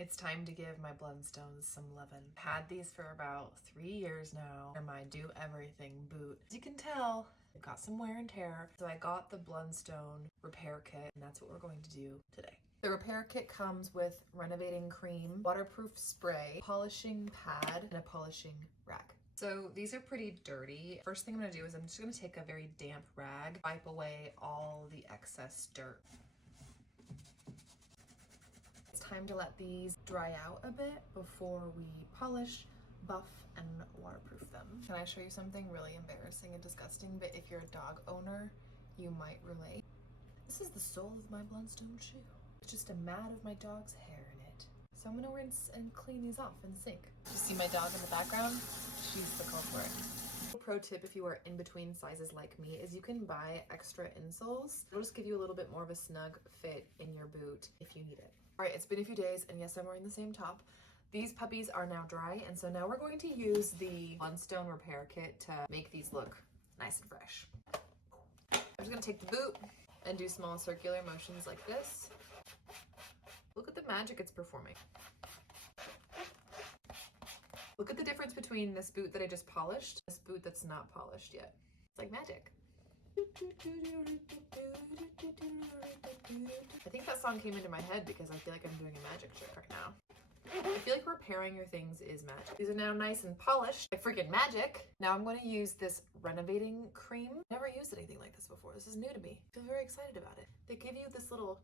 It's time to give my Blundstones some lovin'. Had these for about 3 years now. They're my do everything boot. As you can tell, they've got some wear and tear. So I got the Blundstone repair kit, and that's what we're going to do today. The repair kit comes with renovating cream, waterproof spray, polishing pad, and a polishing rag. So these are pretty dirty. First thing I'm gonna do is I'm just gonna take a very damp rag, wipe away all the excess dirt. It's time to let these dry out a bit before we polish, buff, and waterproof them. Can I show you something really embarrassing and disgusting, but if you're a dog owner, you might relate. This is the sole of my Blundstone shoe. It's just a mat of my dog's hair in it. So I'm gonna rinse and clean these off in the sink. You see my dog in the background? She's the culprit. Pro tip if you are in between sizes like me is you can buy extra insoles. It'll just give you a little bit more of a snug fit in your boot if you need it. All right, it's been a few days, and yes, I'm wearing the same top. These puppies are now dry, and so now we're going to use the Blundstone repair kit to make these look nice and fresh. I'm just gonna take the boot and do small circular motions like this. Look at the magic it's performing. Look at the difference between this boot that I just polished, and this boot that's not polished yet. It's like magic. I think that song came into my head because I feel like I'm doing a magic trick right now. I feel like repairing your things is magic. These are now nice and polished. Like freaking magic. Now I'm going to use this renovating cream. Never used anything like this before. This is new to me. I feel very excited about it. They give you this little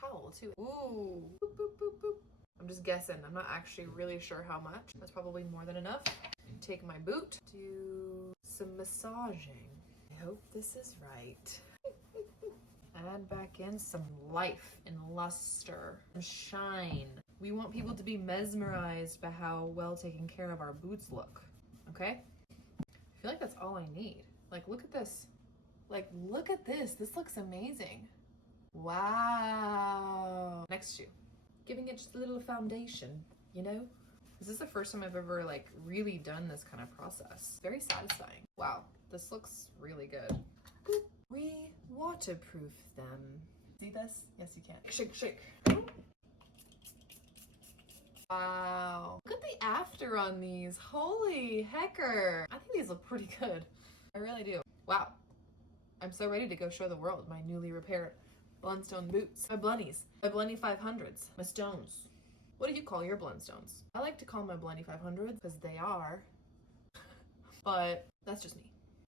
towel too. Ooh. Boop, boop, boop, boop. I'm just guessing. I'm not actually really sure how much. That's probably more than enough. Take my boot. Do some massaging. I hope this is right. Add back in some life and luster and shine. We want people to be mesmerized by how well taken care of our boots look, okay? I feel like that's all I need. Like, look at this. Like, look at this. This looks amazing. Wow. Next shoe. Giving it just a little foundation, you know? This is the first time I've ever, like, really done this kind of process. Very satisfying. Wow, this looks really good. We waterproof them. See this? Yes, you can. Shake, shake. Wow. Look at the after on these. Holy hecker. I think these look pretty good. I really do. Wow. I'm so ready to go show the world my newly repaired Blundstone boots. My Blunnies. My Blunny 500s. My stones. What do you call your Blundstones? I like to call my Blunny 500s because they are. But that's just me.